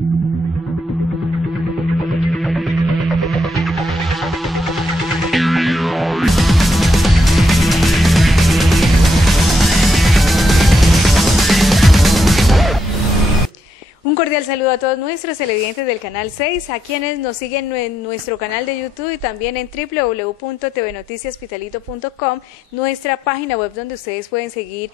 Un cordial saludo a todos nuestros televidentes del Canal 6, a quienes nos siguen en nuestro canal de YouTube y también en www.tvnoticiaspitalito.com, nuestra página web donde ustedes pueden seguir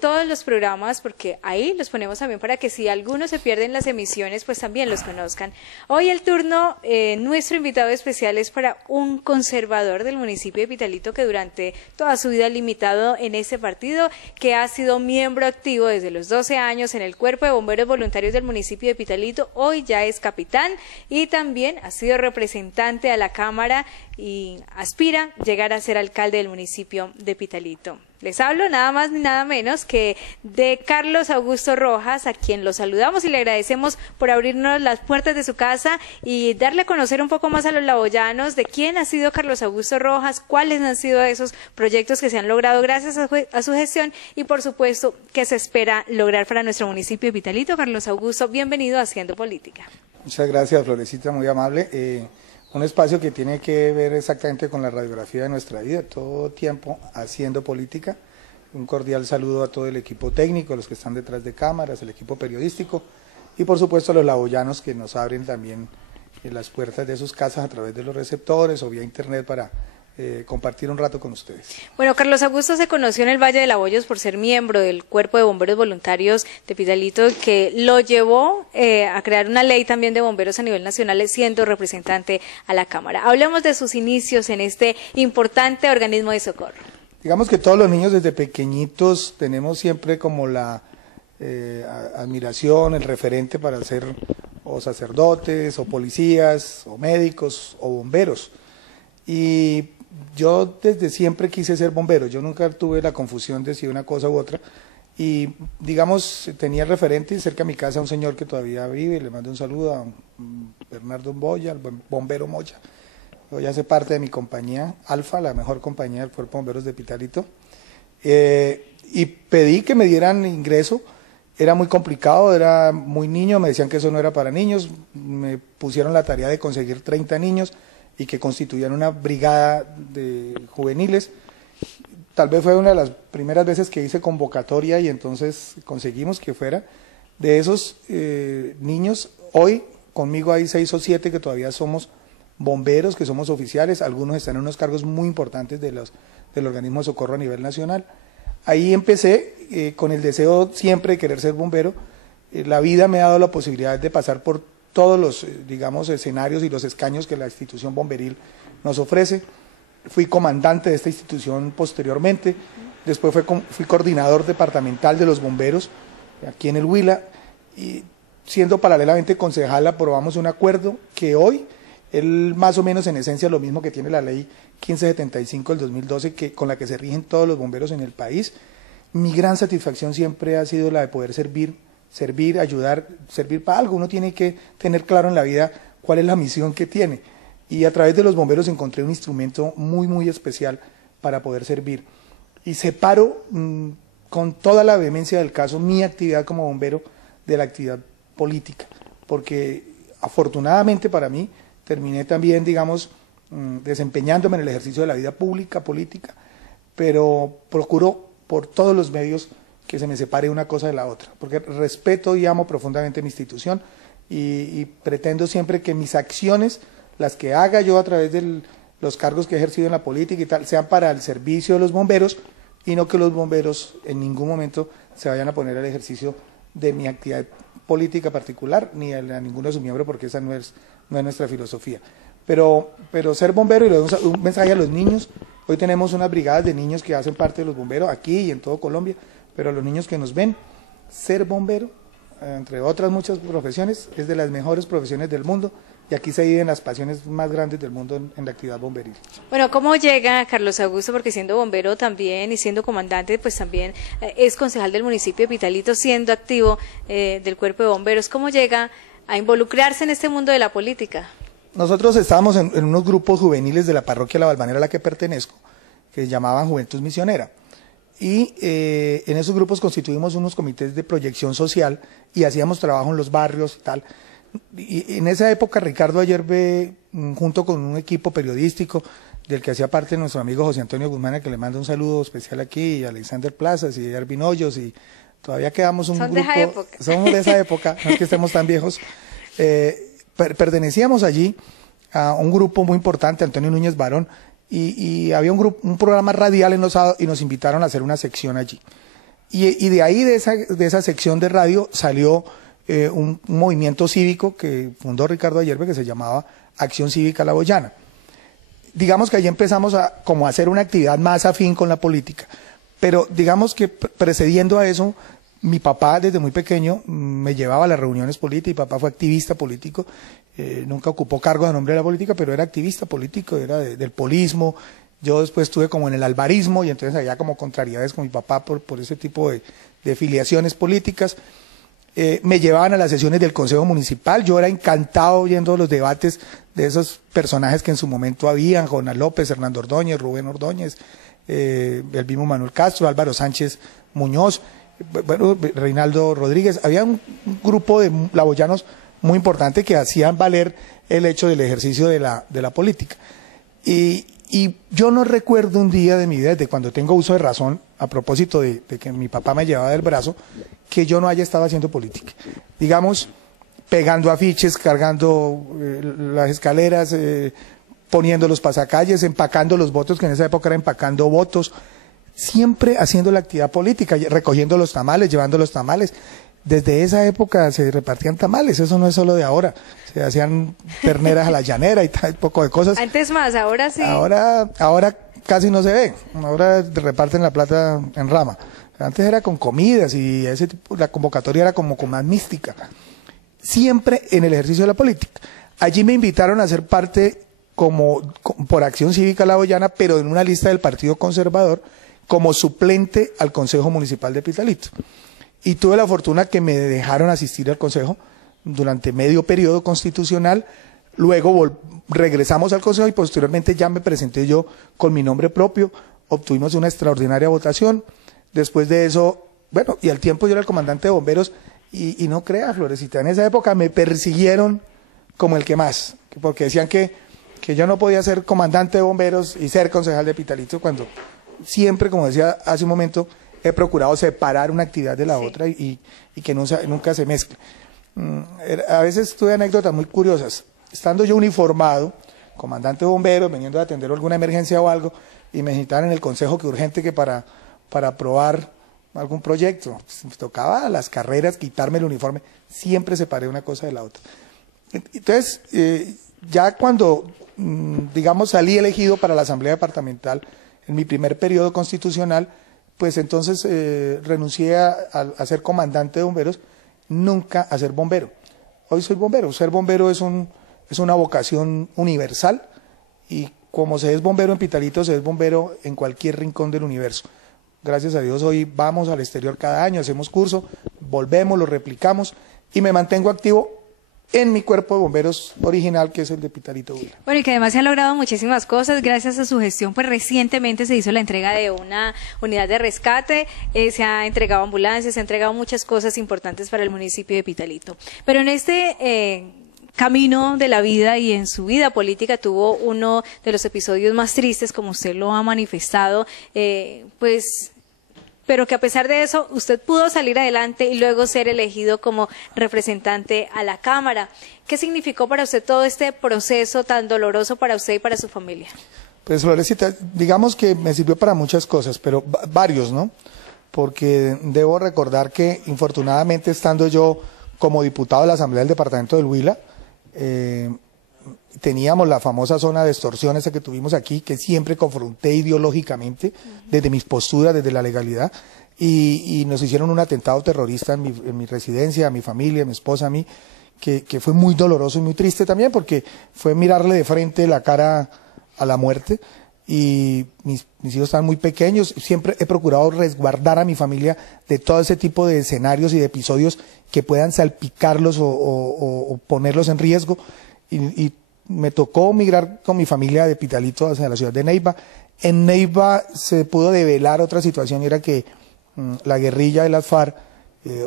todos los programas, porque ahí los ponemos también para que si algunos se pierden las emisiones, pues también los conozcan. Hoy el turno, nuestro invitado especial es para un conservador del municipio de Pitalito que durante toda su vida ha limitado en este partido, que ha sido miembro activo desde los 12 años en el Cuerpo de Bomberos Voluntarios del municipio de Pitalito. Hoy ya es capitán y también ha sido representante a la Cámara y aspira a llegar a ser alcalde del municipio de Pitalito. Les hablo nada más ni nada menos que de Carlos Augusto Rojas, a quien lo saludamos y le agradecemos por abrirnos las puertas de su casa y darle a conocer un poco más a los laboyanos de quién ha sido Carlos Augusto Rojas, cuáles han sido esos proyectos que se han logrado gracias a su gestión y por supuesto qué se espera lograr para nuestro municipio de Pitalito. Carlos Augusto, bienvenido a Haciendo Política. Muchas gracias, Florecita, muy amable. Un espacio que tiene que ver exactamente con la radiografía de nuestra vida, todo tiempo haciendo política. Un cordial saludo a todo el equipo técnico, a los que están detrás de cámaras, el equipo periodístico y por supuesto a los laboyanos que nos abren también las puertas de sus casas a través de los receptores o vía internet para compartir un rato con ustedes. Bueno, Carlos Augusto se conoció en el Valle de Laboyos por ser miembro del Cuerpo de Bomberos Voluntarios de Pitalito, que lo llevó a crear una ley también de bomberos a nivel nacional, siendo representante a la Cámara. Hablemos de sus inicios en este importante organismo de socorro. Digamos que todos los niños desde pequeñitos tenemos siempre como la admiración, el referente para ser o sacerdotes, o policías, o médicos, o bomberos. Y yo desde siempre quise ser bombero, yo nunca tuve la confusión de si una cosa u otra, y digamos tenía referente cerca de mi casa a un señor que todavía vive, le mando un saludo a Bernardo Moya, el bombero Moya, hoy hace parte de mi compañía Alfa, la mejor compañía del Cuerpo de Bomberos de Pitalito, y pedí que me dieran ingreso. Era muy complicado, era muy niño, me decían que eso no era para niños, me pusieron la tarea de conseguir 30 niños, y que constituían una brigada de juveniles. Tal vez fue una de las primeras veces que hice convocatoria y entonces conseguimos que fuera. De esos niños, hoy conmigo hay 6 o 7 que todavía somos bomberos, que somos oficiales, algunos están en unos cargos muy importantes del organismo de socorro a nivel nacional. Ahí empecé con el deseo siempre de querer ser bombero. La vida me ha dado la posibilidad de pasar por todos los, digamos, escenarios y los escaños que la institución bomberil nos ofrece. Fui comandante de esta institución posteriormente, después fui coordinador departamental de los bomberos aquí en el Huila, y siendo paralelamente concejal aprobamos un acuerdo que hoy, él más o menos en esencia lo mismo que tiene la ley 1575 del 2012, con la que se rigen todos los bomberos en el país. Mi gran satisfacción siempre ha sido la de poder servir, ayudar, servir para algo. Uno tiene que tener claro en la vida cuál es la misión que tiene, y a través de los bomberos encontré un instrumento muy especial para poder servir, y separo con toda la vehemencia del caso mi actividad como bombero de la actividad política, porque afortunadamente para mí terminé también, digamos, desempeñándome en el ejercicio de la vida pública, política, pero procuro por todos los medios que se me separe una cosa de la otra, porque respeto y amo profundamente mi institución y pretendo siempre que mis acciones, las que haga yo a través de los cargos que he ejercido en la política y tal, sean para el servicio de los bomberos y no que los bomberos en ningún momento se vayan a poner al ejercicio de mi actividad política particular ni a ninguno de sus miembros, porque esa no es nuestra filosofía. Pero ser bombero, y le doy un mensaje a los niños. Hoy tenemos unas brigadas de niños que hacen parte de los bomberos aquí y en todo Colombia, pero a los niños que nos ven, ser bombero, entre otras muchas profesiones, es de las mejores profesiones del mundo, y aquí se viven las pasiones más grandes del mundo en la actividad bomberil. Bueno, ¿cómo llega Carlos Augusto? Porque siendo bombero también y siendo comandante, pues también es concejal del municipio de Pitalito, siendo activo del Cuerpo de Bomberos. ¿Cómo llega a involucrarse en este mundo de la política? Nosotros estábamos en unos grupos juveniles de la parroquia La Balvanera a la que pertenezco, que se llamaban Juventud Misionera. Y en esos grupos constituimos unos comités de proyección social y hacíamos trabajo en los barrios y tal. y en esa época Ricardo Ayerbe, junto con un equipo periodístico del que hacía parte nuestro amigo José Antonio Guzmán, a que le mando un saludo especial aquí, y Alexander Plazas y Ervin Hoyos, y todavía quedamos un Son grupo, de esa época. somos de esa época, no es que estemos tan viejos, pertenecíamos allí a un grupo muy importante, Antonio Núñez Barón, y había un programa radial en los sábados, y nos invitaron a hacer una sección allí. Y de ahí, de esa sección de radio, salió un movimiento cívico que fundó Ricardo Ayerbe, que se llamaba Acción Cívica La Boyana. Digamos que allí empezamos a hacer una actividad más afín con la política, pero digamos que precediendo a eso, mi papá desde muy pequeño me llevaba a las reuniones políticas. Mi papá fue activista político, nunca ocupó cargo de nombre de la política, pero era activista político, era del polismo. Yo después estuve como en el albarismo, y entonces había como contrariedades con mi papá por ese tipo de filiaciones políticas. Me llevaban a las sesiones del Consejo Municipal, yo era encantado oyendo los debates de esos personajes que en su momento habían: Jonas López, Hernando Ordóñez, Rubén Ordóñez, el mismo Manuel Castro, Álvaro Sánchez Muñoz, bueno, Reinaldo Rodríguez. Había un grupo de laboyanos muy importante que hacían valer el hecho del ejercicio de la política. Y yo no recuerdo un día de mi vida, desde cuando tengo uso de razón, a propósito de que mi papá me llevaba del brazo, que yo no haya estado haciendo política. Digamos, pegando afiches, cargando las escaleras, poniendo los pasacalles, empacando los votos, que en esa época era empacando votos, siempre haciendo la actividad política, recogiendo los tamales, llevando los tamales. Desde esa época se repartían tamales, eso no es solo de ahora, se hacían terneras a la llanera y tal, poco de cosas. Antes más, ahora sí. Ahora casi no se ve, ahora reparten la plata en rama. Antes era con comidas, y ese tipo, la convocatoria era como con más mística. Siempre en el ejercicio de la política. Allí me invitaron a ser parte por Acción Cívica La Boyana, pero en una lista del Partido Conservador, como suplente al Consejo Municipal de Pitalito. Y tuve la fortuna que me dejaron asistir al Consejo durante medio periodo constitucional. Luego regresamos al Consejo y posteriormente ya me presenté yo con mi nombre propio. Obtuvimos una extraordinaria votación. Después de eso, bueno, y al tiempo yo era el comandante de bomberos, y no crea, Florecita, en esa época me persiguieron como el que más, porque decían que yo no podía ser comandante de bomberos y ser concejal de Pitalito, cuando siempre, como decía hace un momento, he procurado separar una actividad de la otra y que nunca se mezcle. A veces tuve anécdotas muy curiosas. Estando yo uniformado, comandante de bomberos, veniendo a atender alguna emergencia o algo, y me necesitaban en el consejo que urgente que para aprobar algún proyecto, me tocaba a las carreras quitarme el uniforme, siempre separé una cosa de la otra. Entonces, ya cuando, digamos, salí elegido para la Asamblea Departamental en mi primer periodo constitucional, pues entonces renuncié a ser comandante de bomberos, nunca a ser bombero. Hoy soy bombero. Ser bombero es una vocación universal, y como se es bombero en Pitalito, se es bombero en cualquier rincón del universo. Gracias a Dios hoy vamos al exterior cada año, hacemos curso, volvemos, lo replicamos, y me mantengo activo en mi cuerpo de bomberos original, que es el de Pitalito Huila. Bueno, y que además se han logrado muchísimas cosas gracias a su gestión. Pues recientemente se hizo la entrega de una unidad de rescate, se ha entregado ambulancias, se han entregado muchas cosas importantes para el municipio de Pitalito. Pero en este camino de la vida y en su vida política tuvo uno de los episodios más tristes, como usted lo ha manifestado, pero que a pesar de eso usted pudo salir adelante y luego ser elegido como representante a la Cámara. ¿Qué significó para usted todo este proceso tan doloroso para usted y para su familia? Pues Florecita, digamos que me sirvió para muchas cosas, pero varios, ¿no? Porque debo recordar que, infortunadamente, estando yo como diputado de la Asamblea del Departamento del Huila, teníamos la famosa zona de extorsión esa que tuvimos aquí, que siempre confronté ideológicamente, desde mis posturas, desde la legalidad, y nos hicieron un atentado terrorista en mi residencia, a mi familia, a mi esposa, a mí, que fue muy doloroso y muy triste también, porque fue mirarle de frente la cara a la muerte, y mis hijos están muy pequeños. Siempre he procurado resguardar a mi familia de todo ese tipo de escenarios y de episodios que puedan salpicarlos o ponerlos en riesgo, y me tocó migrar con mi familia de Pitalito hacia la ciudad de Neiva. En Neiva se pudo develar otra situación, y era que la guerrilla de las FARC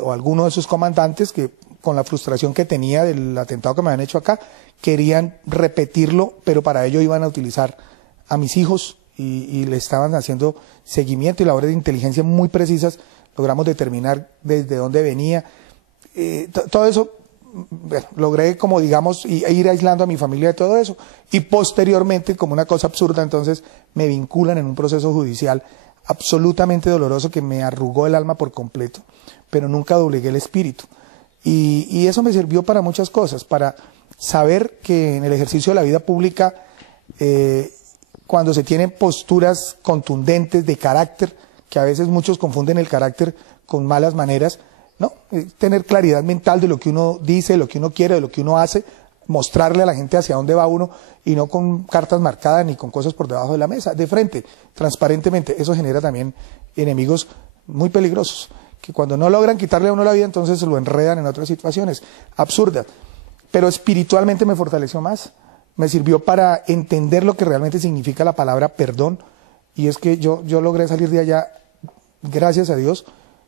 o alguno de sus comandantes, que con la frustración que tenía del atentado que me habían hecho acá, querían repetirlo, pero para ello iban a utilizar a mis hijos y le estaban haciendo seguimiento y labores de inteligencia muy precisas. Logramos determinar desde dónde venía. Todo eso, bueno, logré como digamos ir aislando a mi familia de todo eso. Y posteriormente, como una cosa absurda, entonces me vinculan en un proceso judicial absolutamente doloroso que me arrugó el alma por completo, pero nunca doblegué el espíritu. Y eso me sirvió para muchas cosas, para saber que en el ejercicio de la vida pública, cuando se tienen posturas contundentes de carácter, que a veces muchos confunden el carácter con malas maneras, ¿no? Tener claridad mental de lo que uno dice, de lo que uno quiere, de lo que uno hace, mostrarle a la gente hacia dónde va uno y no con cartas marcadas ni con cosas por debajo de la mesa, de frente, transparentemente. Eso genera también enemigos muy peligrosos, que cuando no logran quitarle a uno la vida, entonces lo enredan en otras situaciones absurdas. Pero espiritualmente me fortaleció más, me sirvió para entender lo que realmente significa la palabra perdón, y es que yo logré salir de allá, gracias a Dios,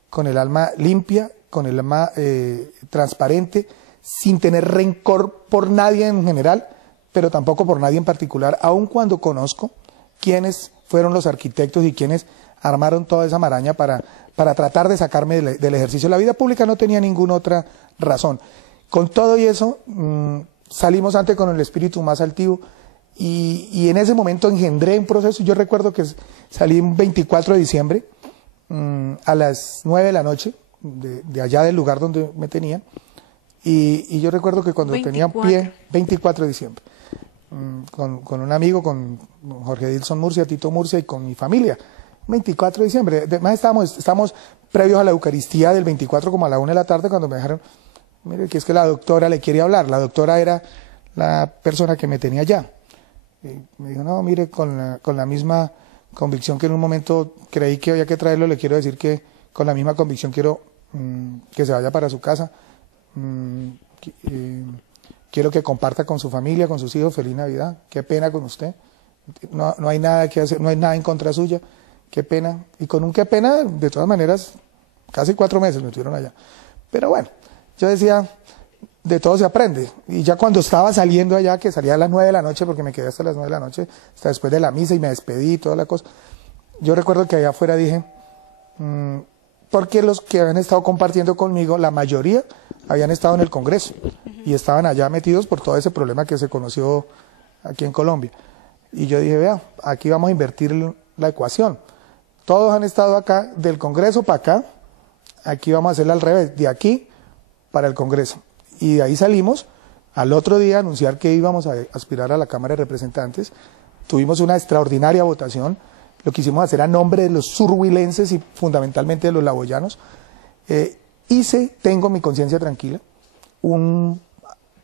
con el alma limpia, con el alma transparente, sin tener rencor por nadie en general, pero tampoco por nadie en particular, aun cuando conozco quiénes fueron los arquitectos y quiénes armaron toda esa maraña para tratar de sacarme del ejercicio de la vida pública. No tenía ninguna otra razón. Con todo y eso, salimos antes con el espíritu más altivo y en ese momento engendré un proceso. Yo recuerdo que salí un 24 de diciembre a las 9 de la noche de allá del lugar donde me tenían. Y yo recuerdo que cuando tenía un pie, 24 de diciembre, con un amigo, con Jorge Dilson Murcia, Tito Murcia y con mi familia, 24 de diciembre. Además estábamos previos a la Eucaristía del 24 como a la 1 de la tarde cuando me dijeron, mire, que es que la doctora le quiere hablar. La doctora era la persona que me tenía allá. Y me dijo, no, mire, con la misma convicción que en un momento creí que había que traerlo, le quiero decir que con la misma convicción quiero que se vaya para su casa. Quiero que comparta con su familia, con sus hijos. Feliz Navidad, qué pena con usted, no hay nada que hacer, no hay nada en contra suya, qué pena. Y con un qué pena, de todas maneras, casi 4 meses me tuvieron allá. Pero bueno, yo decía, de todo se aprende. Y ya cuando estaba saliendo allá, que salía a las 9 de la noche, porque me quedé hasta las 9 de la noche, hasta después de la misa y me despedí y toda la cosa, yo recuerdo que allá afuera dije, porque los que habían estado compartiendo conmigo, la mayoría habían estado en el Congreso y estaban allá metidos por todo ese problema que se conoció aquí en Colombia. Y yo dije, vea, aquí vamos a invertir la ecuación. Todos han estado acá, del Congreso para acá, aquí vamos a hacerla al revés, de aquí para el Congreso. Y de ahí salimos, al otro día anunciar que íbamos a aspirar a la Cámara de Representantes. Tuvimos una extraordinaria votación, lo quisimos hacer a nombre de los surhuilenses y fundamentalmente de los laboyanos. Tengo mi conciencia tranquila, un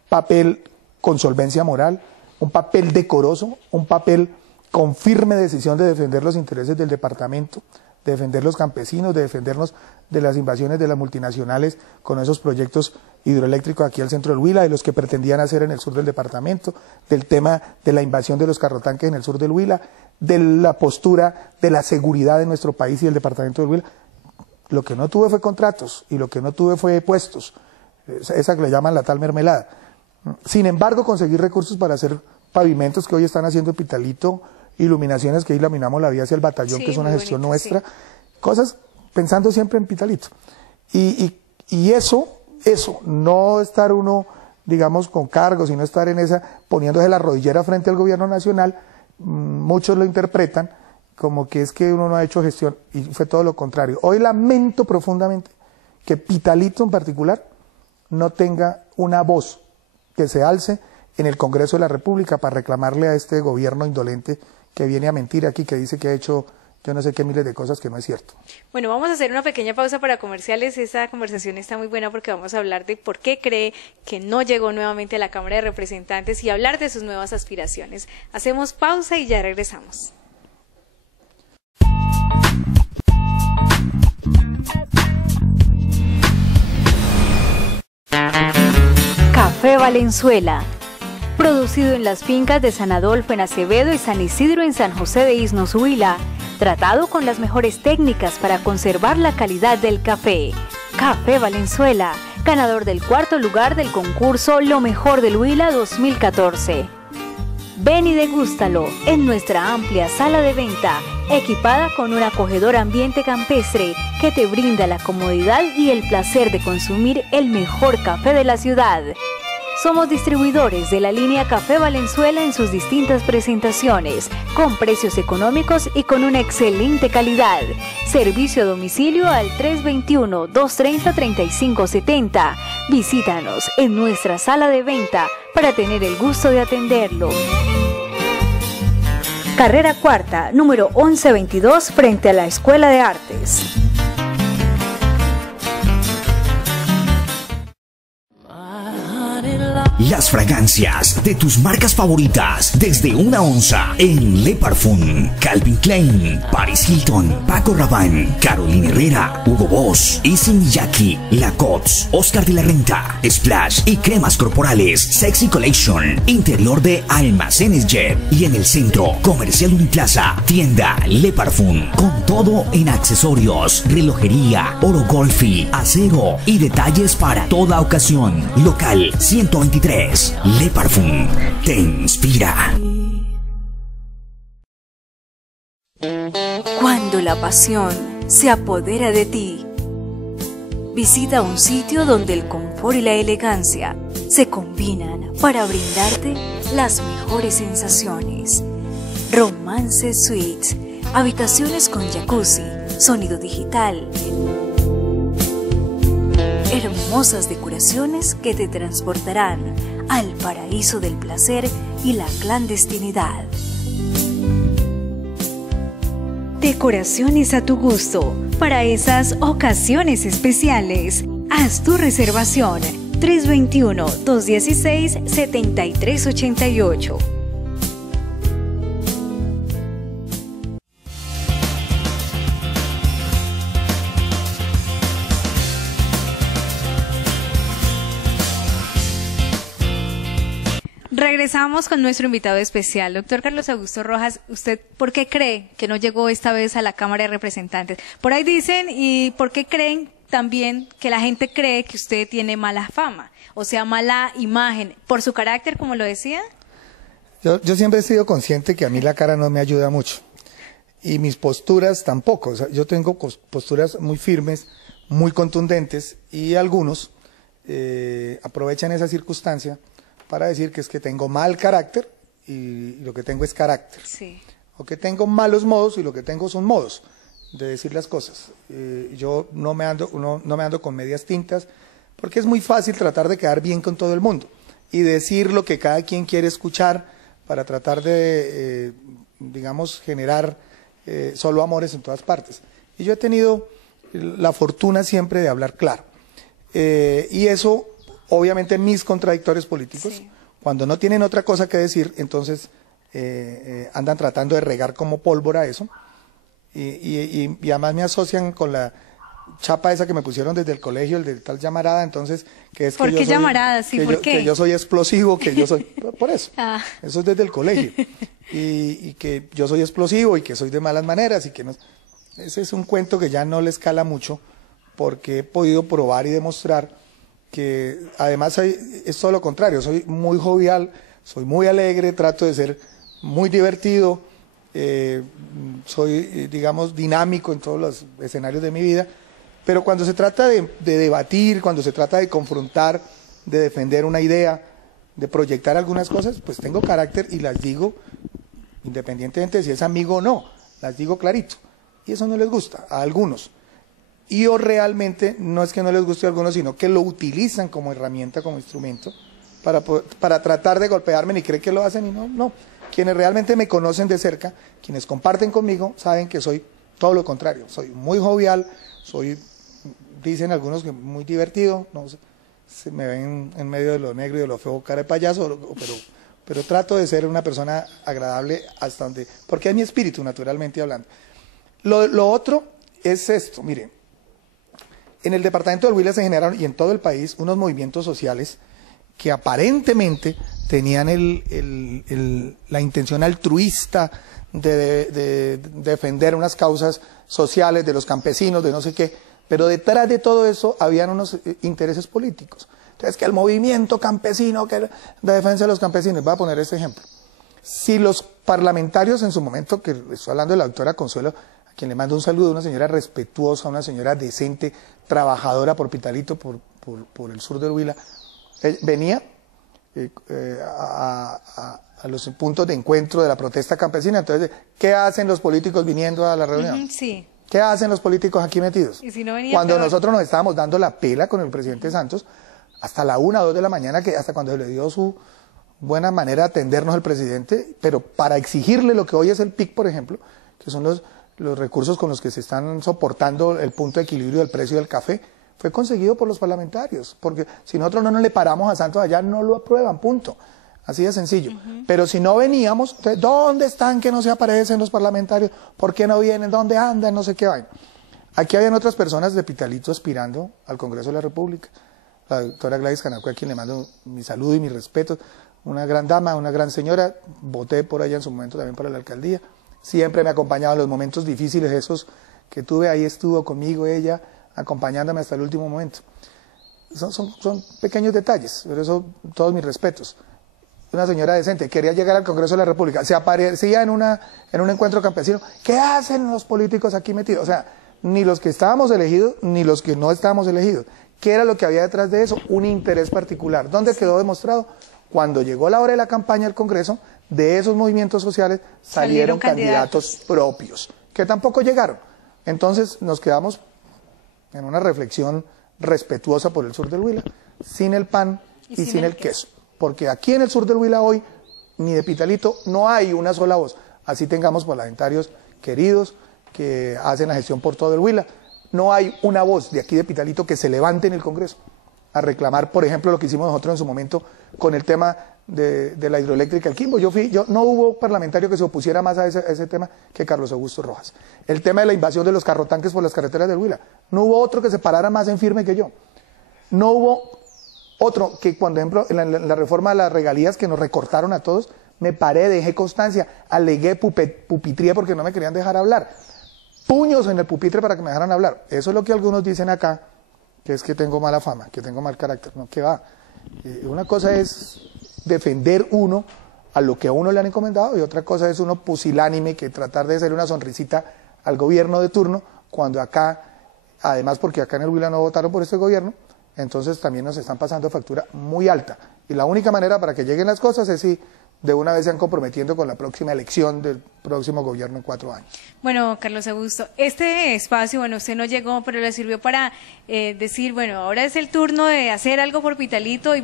papel con solvencia moral, un papel decoroso, un papel con firme decisión de defender los intereses del departamento, de defender los campesinos, de defendernos de las invasiones de las multinacionales con esos proyectos hidroeléctricos aquí al centro del Huila, de los que pretendían hacer en el sur del departamento, del tema de la invasión de los carrotanques en el sur del Huila, de la postura de la seguridad de nuestro país y del departamento del Huila. Lo que no tuve fue contratos y lo que no tuve fue puestos, esa que le llaman la tal mermelada. Sin embargo, conseguí recursos para hacer pavimentos que hoy están haciendo Pitalito, iluminaciones que iluminamos la vía hacia el batallón, sí, que es una gestión bonito, nuestra, sí. Cosas pensando siempre en Pitalito. Y eso, no estar uno, digamos, con cargos, sino estar en esa, poniéndose la rodillera frente al gobierno nacional, muchos lo interpretan como que es que uno no ha hecho gestión, y fue todo lo contrario. Hoy lamento profundamente que Pitalito en particular no tenga una voz que se alce en el Congreso de la República para reclamarle a este gobierno indolente que viene a mentir aquí, que dice que ha hecho yo no sé qué miles de cosas que no es cierto. Bueno, vamos a hacer una pequeña pausa para comerciales. Esta conversación está muy buena porque vamos a hablar de por qué cree que no llegó nuevamente a la Cámara de Representantes y hablar de sus nuevas aspiraciones. Hacemos pausa y ya regresamos. Café Valenzuela, producido en las fincas de San Adolfo en Acevedo y San Isidro en San José de Isnos, Huila, tratado con las mejores técnicas para conservar la calidad del café. Café Valenzuela, ganador del 4º lugar del concurso Lo Mejor del Huila 2014. Ven y degústalo en nuestra amplia sala de venta, equipada con un acogedor ambiente campestre que te brinda la comodidad y el placer de consumir el mejor café de la ciudad. Somos distribuidores de la línea Café Valenzuela en sus distintas presentaciones, con precios económicos y con una excelente calidad. Servicio a domicilio al 321-230-3570. Visítanos en nuestra sala de venta para tener el gusto de atenderlo. Carrera Cuarta, número 1122, frente a la Escuela de Artes. Las fragancias de tus marcas favoritas desde 1 onza en Le Parfum, Calvin Klein, Paris Hilton, Paco Rabanne, Carolina Herrera, Hugo Boss, Issey Miyake, Lacoste, Oscar de la Renta, Splash y cremas corporales Sexy Collection, interior de Almacenes Jet y en el centro comercial Uniplaza, tienda Le Parfum, con todo en accesorios, relojería, oro golfi, acero y detalles para toda ocasión. Local 123. Le Parfum te inspira. Cuando la pasión se apodera de ti, visita un sitio donde el confort y la elegancia se combinan para brindarte las mejores sensaciones. Romance Suites, habitaciones con jacuzzi, sonido digital, hermosas decoraciones que te transportarán al paraíso del placer y la clandestinidad. Decoraciones a tu gusto para esas ocasiones especiales. Haz tu reservación 321-216-7388. Regresamos con nuestro invitado especial, doctor Carlos Augusto Rojas. ¿Usted por qué cree que no llegó esta vez a la Cámara de Representantes? Por ahí dicen, ¿y por qué creen también que la gente cree que usted tiene mala fama? O sea, mala imagen, por su carácter, como lo decía. Yo siempre he sido consciente que a mí la cara no me ayuda mucho. Y mis posturas tampoco. O sea, yo tengo posturas muy firmes, muy contundentes, y algunos aprovechan esa circunstancia para decir que es que tengo mal carácter y lo que tengo es carácter. Sí. O que tengo malos modos y lo que tengo son modos de decir las cosas. Yo no me ando con medias tintas, porque es muy fácil tratar de quedar bien con todo el mundo y decir lo que cada quien quiere escuchar para tratar de, digamos, generar solo amores en todas partes. Y yo he tenido la fortuna siempre de hablar claro. Y eso, obviamente, mis contradictores políticos, sí, cuando no tienen otra cosa que decir, entonces andan tratando de regar como pólvora eso. Y además me asocian con la chapa esa que me pusieron desde el colegio, el de tal llamarada, entonces, que es ¿por que qué yo soy, llamarada? Sí, ¿por qué? Que yo soy explosivo, que yo soy, por eso, eso es desde el colegio, y que yo soy explosivo y que soy de malas maneras, y que no, ese es un cuento que ya no le escala mucho, porque he podido probar y demostrar que además es todo lo contrario, soy muy jovial, soy muy alegre, trato de ser muy divertido, soy, digamos, dinámico en todos los escenarios de mi vida, pero cuando se trata de debatir, cuando se trata de confrontar, de defender una idea, de proyectar algunas cosas, pues tengo carácter y las digo, independientemente de si es amigo o no, las digo clarito, y eso no les gusta a algunos. Y o realmente no es que no les guste a algunos, sino que lo utilizan como herramienta, como instrumento, para tratar de golpearme, ni creen que lo hacen y no. Quienes realmente me conocen de cerca, quienes comparten conmigo, saben que soy todo lo contrario. Soy muy jovial, dicen algunos que muy divertido, no sé, se me ven en medio de lo negro y de lo feo, cara de payaso, pero trato de ser una persona agradable hasta donde, porque es mi espíritu, naturalmente hablando. Lo otro es esto, miren. En el departamento del Huila se generaron, y en todo el país, unos movimientos sociales que aparentemente tenían la intención altruista de defender unas causas sociales de los campesinos, de no sé qué, Pero detrás de todo eso habían unos intereses políticos. Entonces, que el movimiento campesino, que la defensa de los campesinos, voy a poner este ejemplo. Si los parlamentarios en su momento, que estoy hablando de la doctora Consuelo, a quien le mando un saludo, una señora respetuosa, una señora decente, trabajadora por Pitalito, por el sur del Huila, venía a los puntos de encuentro de la protesta campesina. Entonces, ¿qué hacen los políticos viniendo a la reunión? Sí. ¿Qué hacen los políticos aquí metidos? Y si no venía cuando peor. nosotros nos estábamos dando la pela con el presidente Santos, hasta la 1 o 2 de la mañana, que hasta cuando le dio su buena manera de atendernos al presidente, pero para exigirle lo que hoy es el PIC, por ejemplo, que son los recursos con los que se están soportando el punto de equilibrio del precio del café, fue conseguido por los parlamentarios, porque si nosotros no nos le paramos a Santos allá, no lo aprueban, punto. Así de sencillo. Pero si no veníamos, entonces, ¿dónde están que no se aparecen los parlamentarios? ¿Por qué no vienen? ¿Dónde andan? No sé qué vaina. Aquí habían otras personas de Pitalito aspirando al Congreso de la República. La doctora Gladys Canacue, a quien le mando mi saludo y mi respeto. Una gran dama, una gran señora. Voté por ella en su momento también para la alcaldía. Siempre me ha acompañado en los momentos difíciles esos que tuve. Ahí estuvo conmigo ella, acompañándome hasta el último momento. Son pequeños detalles, pero eso, todos mis respetos. Una señora decente, quería llegar al Congreso de la República, se aparecía en un encuentro campesino. ¿Qué hacen los políticos aquí metidos? O sea, ni los que estábamos elegidos, ni los que no estábamos elegidos. ¿Qué era lo que había detrás de eso? Un interés particular. ¿Dónde quedó demostrado? Cuando llegó la hora de la campaña al Congreso, de esos movimientos sociales salieron candidatos propios, que tampoco llegaron. Entonces nos quedamos en una reflexión respetuosa por el sur del Huila, sin el pan y sin el queso. Porque aquí en el sur del Huila hoy, ni de Pitalito, no hay una sola voz. Así tengamos parlamentarios queridos que hacen la gestión por todo el Huila. No hay una voz de aquí de Pitalito que se levante en el Congreso a reclamar, por ejemplo, lo que hicimos nosotros en su momento con el tema de la hidroeléctrica del Quimbo. No hubo parlamentario que se opusiera más a ese tema que Carlos Augusto Rojas. El tema de la invasión de los carrotanques por las carreteras del Huila. No hubo otro que se parara más en firme que yo. No hubo otro que, por ejemplo, en la reforma de las regalías que nos recortaron a todos, me paré, dejé constancia, alegué pupitría porque no me querían dejar hablar. Puños en el pupitre para que me dejaran hablar. Eso es lo que algunos dicen acá, que es que tengo mala fama, que tengo mal carácter. No, que va. Una cosa es defender uno a lo que a uno le han encomendado y otra cosa es uno pusilánime que tratar de hacer una sonrisita al gobierno de turno, cuando acá, además porque acá en el Huila no votaron por este gobierno, entonces también nos están pasando factura muy alta. Y la única manera para que lleguen las cosas es si de una vez se han comprometiendo con la próxima elección del próximo gobierno en 4 años. Bueno, Carlos Augusto, este espacio, bueno, usted no llegó, pero le sirvió para decir, bueno, ahora es el turno de hacer algo por Pitalito y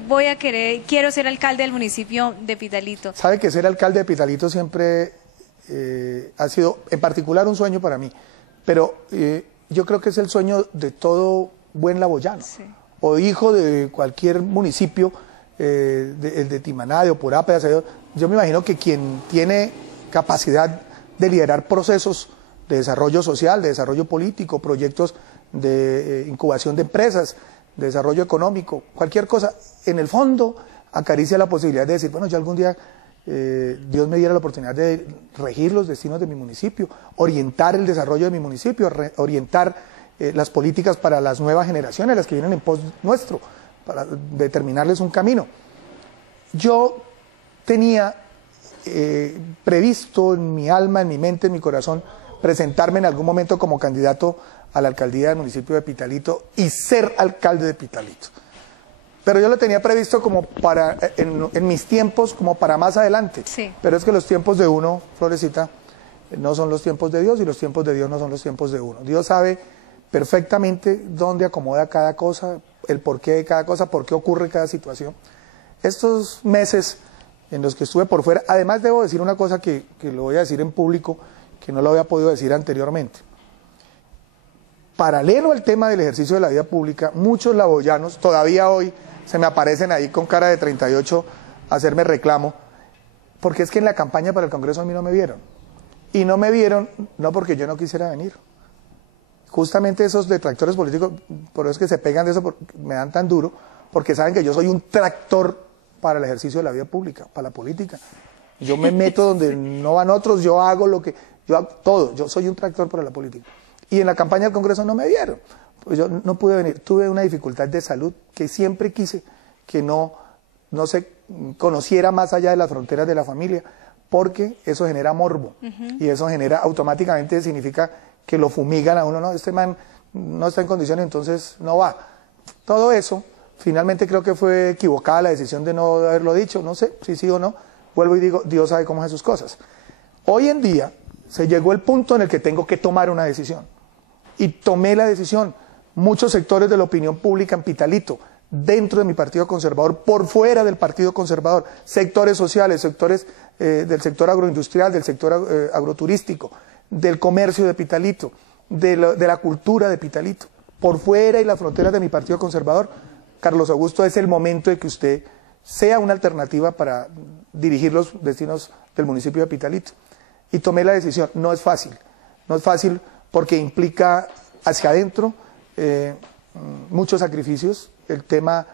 quiero ser alcalde del municipio de Pitalito. Sabe que ser alcalde de Pitalito siempre ha sido, en particular, un sueño para mí, pero yo creo que es el sueño de todo buen laboyano. Sí. O hijo de cualquier municipio, el de Timaná, de Opurapa, yo me imagino que quien tiene capacidad de liderar procesos de desarrollo social, de desarrollo político, proyectos de incubación de empresas, de desarrollo económico, cualquier cosa, en el fondo acaricia la posibilidad de decir, bueno, yo algún día Dios me diera la oportunidad de regir los destinos de mi municipio, orientar el desarrollo de mi municipio, orientar las políticas para las nuevas generaciones, las que vienen en pos nuestro, para determinarles un camino. Yo tenía previsto en mi alma, en mi mente, en mi corazón, presentarme en algún momento como candidato a la alcaldía del municipio de Pitalito y ser alcalde de Pitalito. Pero yo lo tenía previsto como para, en mis tiempos, como para más adelante. Sí. Pero es que los tiempos de uno, Florecita, no son los tiempos de Dios y los tiempos de Dios no son los tiempos de uno. Dios sabe perfectamente dónde acomoda cada cosa, el porqué de cada cosa, por qué ocurre cada situación. Estos meses en los que estuve por fuera, además debo decir una cosa que lo voy a decir en público, que no lo había podido decir anteriormente. Paralelo al tema del ejercicio de la vida pública, muchos laboyanos todavía hoy se me aparecen ahí con cara de 38 a hacerme reclamo, porque es que en la campaña para el Congreso a mí no me vieron. Y no me vieron no porque yo no quisiera venir. Justamente esos detractores políticos, por eso es que se pegan de eso, me dan tan duro, porque saben que yo soy un tractor para el ejercicio de la vida pública, para la política. Yo me meto donde no van otros, yo hago lo que, yo hago todo, yo soy un tractor para la política. Y en la campaña del Congreso no me vieron, pues yo no pude venir, tuve una dificultad de salud que siempre quise que no se conociera más allá de las fronteras de la familia, porque eso genera morbo, y eso genera, automáticamente significa que lo fumigan a uno, no, este man no está en condiciones, entonces no va. Todo eso, finalmente creo que fue equivocada la decisión de no haberlo dicho, no sé si sí o no, vuelvo y digo, Dios sabe cómo hace sus cosas. Hoy en día se llegó el punto en el que tengo que tomar una decisión, y tomé la decisión. Muchos sectores de la opinión pública en Pitalito, dentro de mi partido conservador, por fuera del partido conservador, sectores sociales, sectores del sector agroindustrial, del sector agroturístico, del comercio de Pitalito, de la cultura de Pitalito, por fuera y las fronteras de mi partido conservador, Carlos Augusto, es el momento de que usted sea una alternativa para dirigir los destinos del municipio de Pitalito. Y tomé la decisión. No es fácil porque implica hacia adentro muchos sacrificios, el tema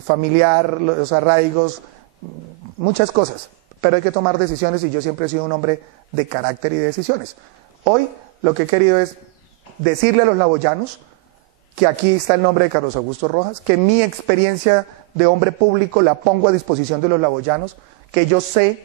familiar, los arraigos, muchas cosas, pero hay que tomar decisiones, y yo siempre he sido un hombre de carácter y de decisiones. Hoy lo que he querido es decirle a los laboyanos que aquí está el nombre de Carlos Augusto Rojas, que mi experiencia de hombre público la pongo a disposición de los laboyanos, que yo sé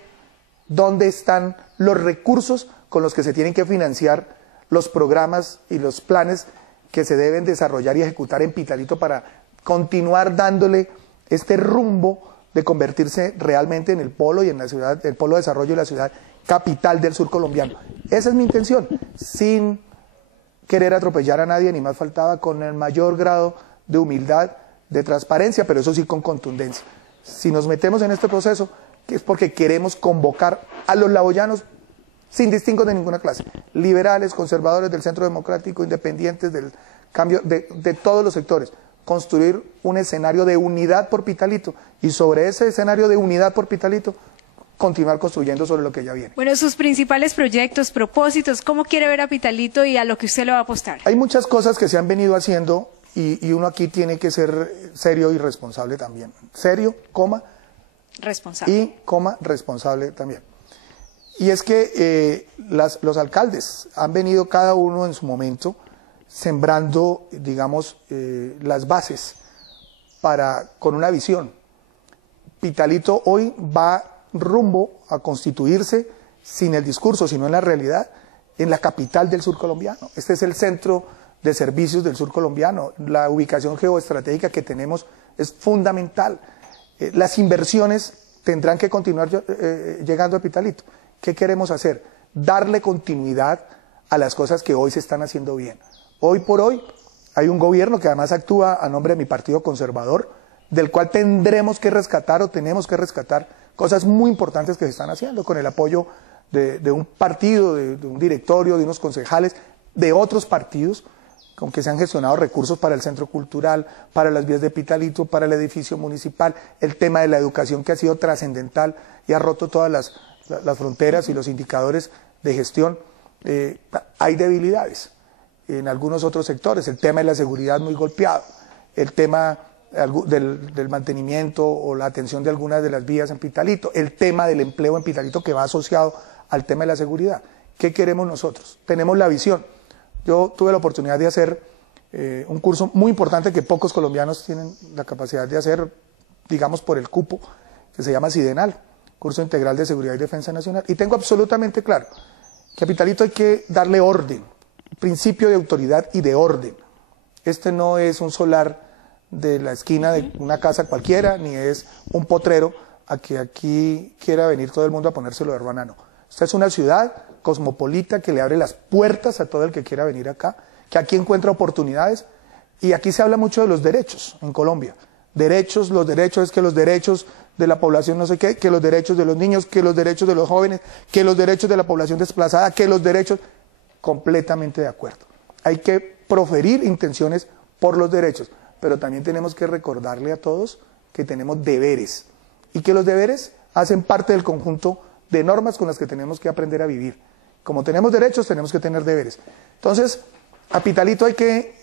dónde están los recursos con los que se tienen que financiar los programas y los planes que se deben desarrollar y ejecutar en Pitalito para continuar dándole este rumbo de convertirse realmente en el polo y en la ciudad, el polo de desarrollo de la ciudad capital del sur colombiano. Esa es mi intención, sin querer atropellar a nadie, ni más faltaba, con el mayor grado de humildad, de transparencia, pero eso sí con contundencia. Si nos metemos en este proceso, que es porque queremos convocar a los laboyanos sin distingos de ninguna clase, liberales, conservadores, del centro democrático, independientes, del cambio, de todos los sectores, construir un escenario de unidad por Pitalito, y sobre ese escenario de unidad por Pitalito, continuar construyendo sobre lo que ya viene. Bueno, sus principales proyectos, propósitos, ¿cómo quiere ver a Pitalito y a lo que usted le va a apostar? Hay muchas cosas que se han venido haciendo, y uno aquí tiene que ser serio y responsable también. Serio, responsable. Y responsable también. Y es que los alcaldes han venido cada uno en su momento sembrando, digamos, las bases con una visión. Pitalito hoy va rumbo a constituirse, sin el discurso, sino en la realidad, en la capital del sur colombiano. Este es el centro de servicios del sur colombiano. La ubicación geoestratégica que tenemos es fundamental. Las inversiones tendrán que continuar llegando a Pitalito. ¿Qué queremos hacer? Darle continuidad a las cosas que hoy se están haciendo bien. Hoy por hoy hay un gobierno que además actúa a nombre de mi partido conservador, del cual tendremos que rescatar, o tenemos que rescatar, cosas muy importantes que se están haciendo, con el apoyo de un partido, de un directorio, de unos concejales, de otros partidos, con que se han gestionado recursos para el centro cultural, para las vías de Pitalito, para el edificio municipal, el tema de la educación, que ha sido trascendental y ha roto todas las fronteras y los indicadores de gestión. Hay debilidades en algunos otros sectores, el tema de la seguridad muy golpeado, el tema del mantenimiento o la atención de algunas de las vías en Pitalito, el tema del empleo en Pitalito, que va asociado al tema de la seguridad. ¿Qué queremos nosotros? Tenemos la visión. Yo tuve la oportunidad de hacer un curso muy importante que pocos colombianos tienen la capacidad de hacer, digamos, por el cupo, que se llama SIDENAL, Curso Integral de Seguridad y Defensa Nacional. Y tengo absolutamente claro que a Pitalito hay que darle orden, principio de autoridad y de orden. Este no es un solar de la esquina de una casa cualquiera, ni es un potrero a que aquí quiera venir todo el mundo a ponérselo de hermana, no. Esta es una ciudad cosmopolita que le abre las puertas a todo el que quiera venir acá, que aquí encuentra oportunidades, y aquí se habla mucho de los derechos en Colombia. Derechos, los derechos, es que los derechos de la población no sé qué, que los derechos de los niños, que los derechos de los jóvenes, que los derechos de la población desplazada, que los derechos... Completamente de acuerdo. Hay que proferir intenciones por los derechos, pero también tenemos que recordarle a todos que tenemos deberes, y que los deberes hacen parte del conjunto de normas con las que tenemos que aprender a vivir. Como tenemos derechos, tenemos que tener deberes. Entonces, a Pitalito hay que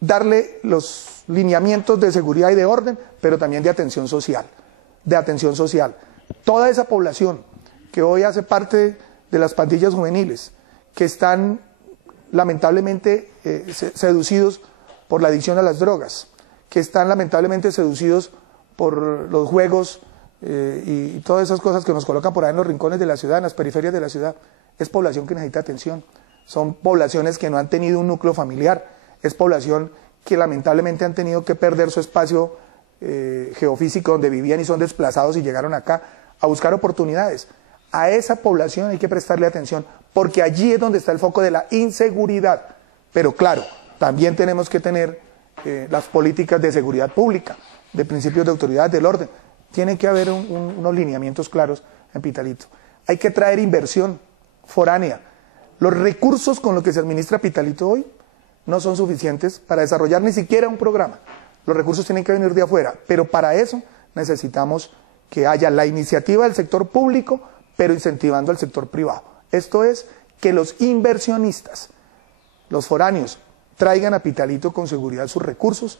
darle los lineamientos de seguridad y de orden, pero también de atención social. Toda esa población que hoy hace parte de las pandillas juveniles, que están lamentablemente seducidos por la adicción a las drogas, que están lamentablemente seducidos por los juegos y todas esas cosas que nos colocan por ahí en los rincones de la ciudad, en las periferias de la ciudad. Es población que necesita atención, son poblaciones que no han tenido un núcleo familiar, es población que lamentablemente han tenido que perder su espacio geofísico donde vivían y son desplazados y llegaron acá a buscar oportunidades. A esa población hay que prestarle atención, porque allí es donde está el foco de la inseguridad. Pero claro, también tenemos que tener las políticas de seguridad pública, de principios de autoridad, del orden. Tiene que haber unos lineamientos claros en Pitalito. Hay que traer inversión foránea. Los recursos con los que se administra Pitalito hoy no son suficientes para desarrollar ni siquiera un programa. Los recursos tienen que venir de afuera, pero para eso necesitamos que haya la iniciativa del sector público, pero incentivando al sector privado. Esto es, que los inversionistas, los foráneos, traigan a Pitalito con seguridad sus recursos,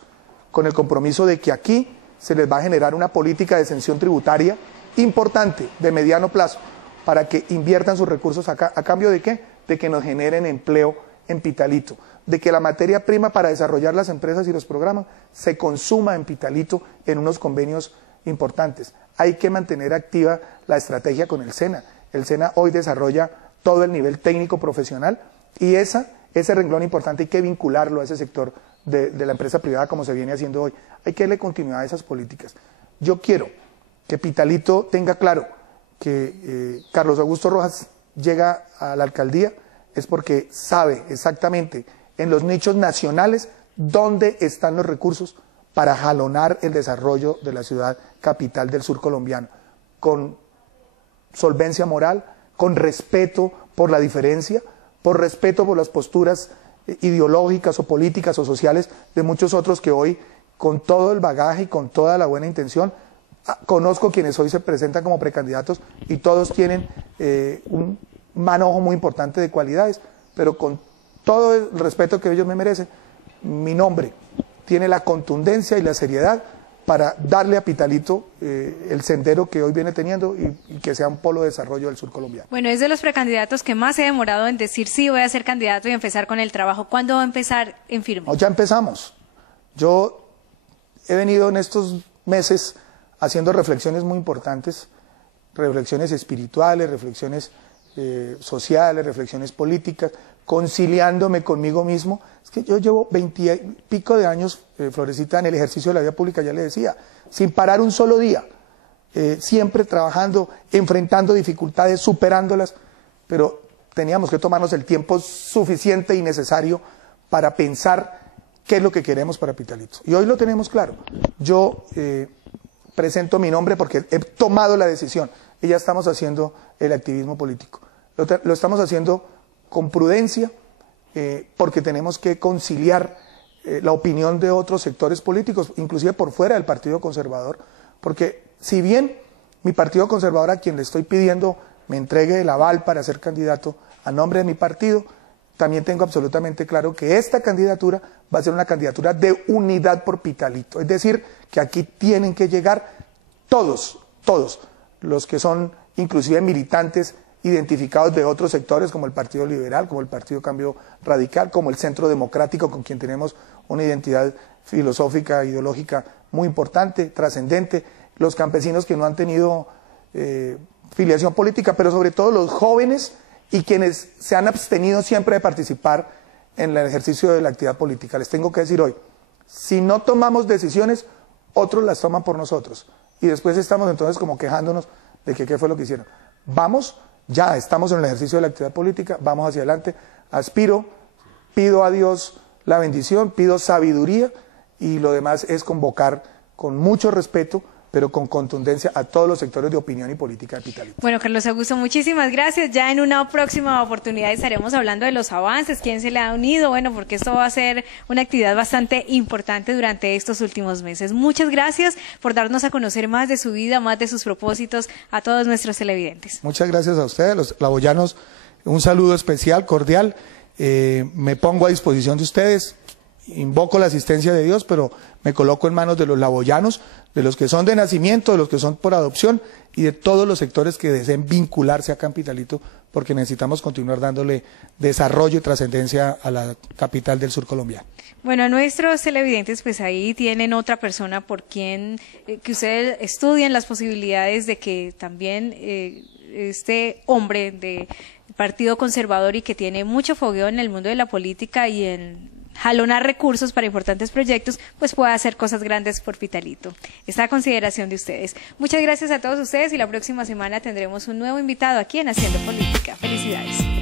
con el compromiso de que aquí se les va a generar una política de exención tributaria importante, de mediano plazo, para que inviertan sus recursos acá. ¿A cambio de qué? De que nos generen empleo en Pitalito, de que la materia prima para desarrollar las empresas y los programas se consuma en Pitalito en unos convenios importantes. Hay que mantener activa la estrategia con el SENA. El SENA hoy desarrolla todo el nivel técnico profesional y ese renglón importante hay que vincularlo a ese sector de la empresa privada como se viene haciendo hoy. Hay que darle continuidad a esas políticas. Yo quiero que Pitalito tenga claro que Carlos Augusto Rojas llega a la alcaldía es porque sabe exactamente en los nichos nacionales dónde están los recursos para jalonar el desarrollo de la ciudad capital del sur colombiano, con solvencia moral, con respeto por la diferencia, por respeto por las posturas ideológicas o políticas o sociales de muchos otros que hoy, con todo el bagaje y con toda la buena intención, conozco quienes hoy se presentan como precandidatos y todos tienen un manojo muy importante de cualidades, pero con todo el respeto que ellos me merecen, mi nombre tiene la contundencia y la seriedad para darle a Pitalito el sendero que hoy viene teniendo y que sea un polo de desarrollo del sur colombiano. Bueno, es de los precandidatos que más se ha demorado en decir sí, voy a ser candidato y empezar con el trabajo. ¿Cuándo va a empezar en firme? No, ya empezamos. Yo he venido en estos meses haciendo reflexiones muy importantes, reflexiones espirituales, reflexiones sociales, reflexiones políticas, conciliándome conmigo mismo. Es que yo llevo 20 y pico de años, Florecita, en el ejercicio de la vida pública, ya le decía, sin parar un solo día, siempre trabajando, enfrentando dificultades, superándolas, pero teníamos que tomarnos el tiempo suficiente y necesario para pensar qué es lo que queremos para Pitalito. Y hoy lo tenemos claro. Yo presento mi nombre porque he tomado la decisión y ya estamos haciendo el activismo político. Lo estamos haciendo con prudencia, porque tenemos que conciliar la opinión de otros sectores políticos, inclusive por fuera del Partido Conservador, porque si bien mi Partido Conservador, a quien le estoy pidiendo me entregue el aval para ser candidato a nombre de mi partido, también tengo absolutamente claro que esta candidatura va a ser una candidatura de unidad por Pitalito, es decir, que aquí tienen que llegar todos los que son inclusive militantes identificados de otros sectores como el Partido Liberal, como el Partido Cambio Radical, como el Centro Democrático, con quien tenemos una identidad filosófica, ideológica muy importante, trascendente, los campesinos que no han tenido filiación política, pero sobre todo los jóvenes y quienes se han abstenido siempre de participar en el ejercicio de la actividad política. Les tengo que decir hoy, si no tomamos decisiones, otros las toman por nosotros. Y después estamos entonces como quejándonos de que qué fue lo que hicieron. Vamos, ya estamos en el ejercicio de la actividad política, vamos hacia adelante, aspiro, pido a Dios la bendición, pido sabiduría y lo demás es convocar con mucho respeto, pero con contundencia a todos los sectores de opinión y política de Pitalito. Bueno, Carlos Augusto, muchísimas gracias. Ya en una próxima oportunidad estaremos hablando de los avances, quién se le ha unido, bueno, porque esto va a ser una actividad bastante importante durante estos últimos meses. Muchas gracias por darnos a conocer más de su vida, más de sus propósitos a todos nuestros televidentes. Muchas gracias a ustedes, los laboyanos, un saludo especial, cordial. Me pongo a disposición de ustedes, invoco la asistencia de Dios, pero me coloco en manos de los laboyanos, de los que son de nacimiento, de los que son por adopción y de todos los sectores que deseen vincularse a Capitalito, porque necesitamos continuar dándole desarrollo y trascendencia a la capital del sur colombiano. Bueno, nuestros televidentes, pues ahí tienen otra persona por quien que ustedes estudien las posibilidades de que también este hombre de Partido Conservador y que tiene mucho fogueo en el mundo de la política y en jalonar recursos para importantes proyectos, pues pueda hacer cosas grandes por Pitalito. Está a consideración de ustedes. Muchas gracias a todos ustedes y la próxima semana tendremos un nuevo invitado aquí en Haciendo Política. Felicidades.